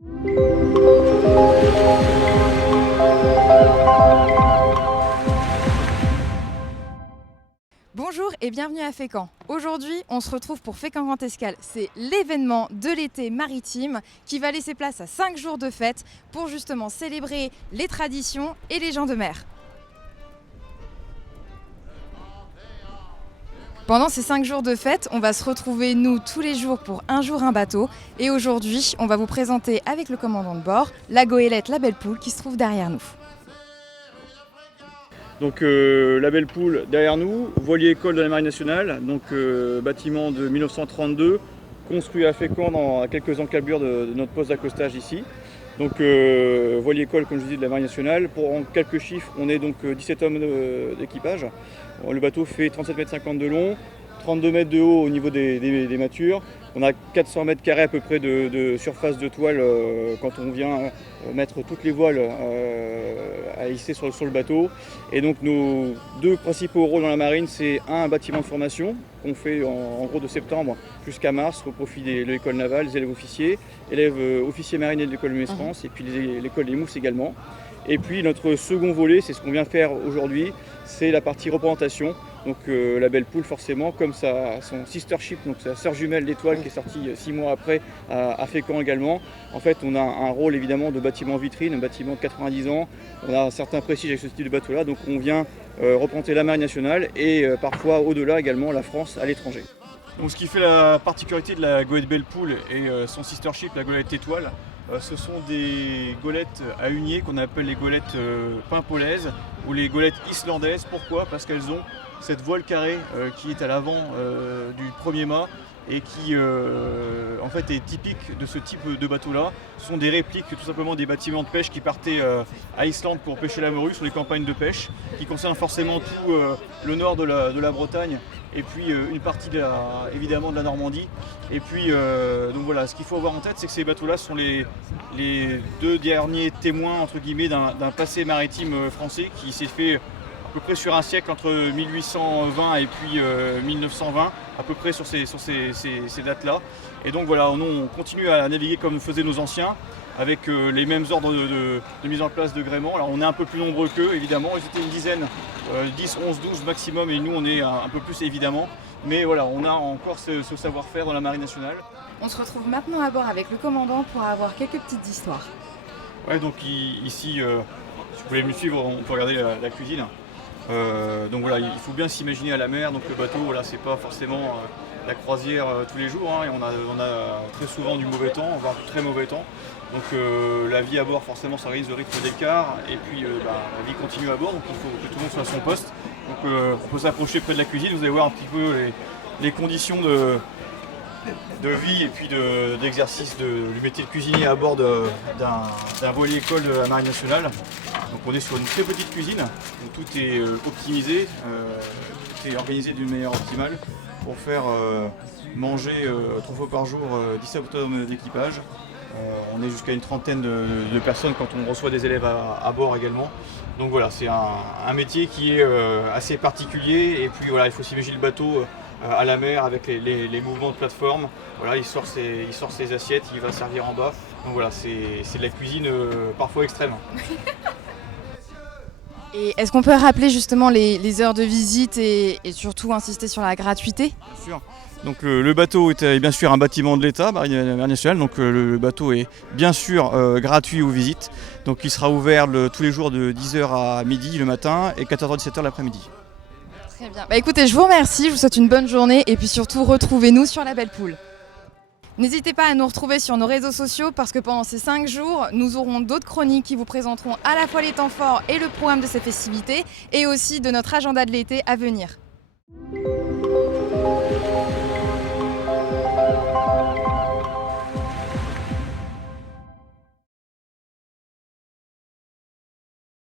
Bonjour et bienvenue à Fécamp. Aujourd'hui, on se retrouve pour Fécamp Grand Escale. C'est l'événement de l'été maritime qui va laisser place à 5 jours de fête pour justement célébrer les traditions et les gens de mer. Pendant ces 5 jours de fête, on va se retrouver nous tous les jours pour un jour un bateau. Et aujourd'hui, on va vous présenter avec le commandant de bord la goélette La Belle Poule qui se trouve derrière nous. Donc la Belle Poule derrière nous, voilier école de la Marine nationale, donc bâtiment de 1932, construit à Fécamp à quelques encablures de notre poste d'accostage ici. Donc voilier école, comme je disais, de la Marine nationale. Pour en quelques chiffres, on est donc 17 hommes d'équipage. Le bateau fait 37,50 m de long, 32 mètres de haut au niveau des mâtures. On a 400 mètres carrés à peu près de surface de toile quand on vient mettre toutes les voiles à hisser sur le bateau. Et donc nos deux principaux rôles dans la marine, c'est un bâtiment de formation qu'on fait en gros de septembre jusqu'à mars au profit de l'école navale, des élèves officiers, officiers mariniers de l'école Mess France et puis l'école des mousses également. Et puis notre second volet, c'est ce qu'on vient faire aujourd'hui, c'est la partie représentation. Donc la Belle Poule forcément, comme son sister ship, donc sa sœur jumelle l'Étoile qui est sortie 6 mois après à Fécamp également. En fait on a un rôle évidemment de bâtiment vitrine, un bâtiment de 90 ans. On a un certain prestige avec ce type de bateau là, donc on vient représenter la Marine nationale et parfois au-delà également la France à l'étranger. Donc ce qui fait la particularité de la goélette Belle Poule et son sister ship, la goélette Étoile, ce sont des goélettes à huniers qu'on appelle les goélettes paimpolaises ou les goélettes islandaises. Pourquoi ? Parce qu'elles ont cette voile carrée qui est à l'avant du premier mât et qui en fait est typique de ce type de bateau-là. Ce sont des répliques tout simplement des bâtiments de pêche qui partaient à Islande pour pêcher la morue sur les campagnes de pêche, qui concernent forcément tout le nord de la Bretagne et puis une partie évidemment de la Normandie. Et puis donc voilà, ce qu'il faut avoir en tête, c'est que ces bateaux-là sont les deux derniers témoins entre guillemets d'un passé maritime français qui s'est fait à peu près sur un siècle entre 1820 et puis 1920, à peu près sur ces dates-là. Et donc voilà, on continue à naviguer comme faisaient nos anciens, avec les mêmes ordres de mise en place de gréement. Alors on est un peu plus nombreux qu'eux, évidemment. Ils étaient une dizaine, 10, 11, 12 maximum, et nous on est un peu plus évidemment. Mais voilà, on a encore ce savoir-faire dans la Marine nationale. On se retrouve maintenant à bord avec le commandant pour avoir quelques petites histoires. Ouais, donc ici, si vous voulez me suivre, on peut regarder la cuisine. Donc voilà, il faut bien s'imaginer à la mer, donc le bateau, voilà, c'est pas forcément la croisière tous les jours, hein, et on a très souvent du mauvais temps, voire du très mauvais temps. Donc la vie à bord, forcément, ça risque de rythme d'écart, et puis la vie continue à bord, donc il faut que tout le monde soit à son poste. Donc on peut s'approcher près de la cuisine, vous allez voir un petit peu les conditions de vie et puis d'exercice du métier de cuisinier à bord d'un voilier école de la Marine nationale. Donc on est sur une très petite cuisine où tout est optimisé, tout est organisé d'une manière optimale pour faire manger 3 fois par jour 17 hommes d'équipage. On est jusqu'à une trentaine de personnes quand on reçoit des élèves à bord également. Donc voilà, c'est un métier qui est assez particulier, et puis voilà, il faut s'imaginer le bateau à la mer avec les mouvements de plateforme. Voilà, il sort ses assiettes, il va servir en bas. Donc voilà, c'est de la cuisine parfois extrême. Et est-ce qu'on peut rappeler justement les heures de visite et surtout insister sur la gratuité ? Bien sûr. Donc le bateau est bien sûr un bâtiment de l'État, Marine nationale, donc le bateau est bien sûr gratuit aux visites. Donc il sera ouvert tous les jours de 10h à midi le matin et 14h-17h l'après-midi. Très bien. Écoutez, je vous remercie, je vous souhaite une bonne journée et puis surtout retrouvez-nous sur la Belle Poule. N'hésitez pas à nous retrouver sur nos réseaux sociaux parce que pendant ces 5 jours, nous aurons d'autres chroniques qui vous présenteront à la fois les temps forts et le programme de ces festivités et aussi de notre agenda de l'été à venir.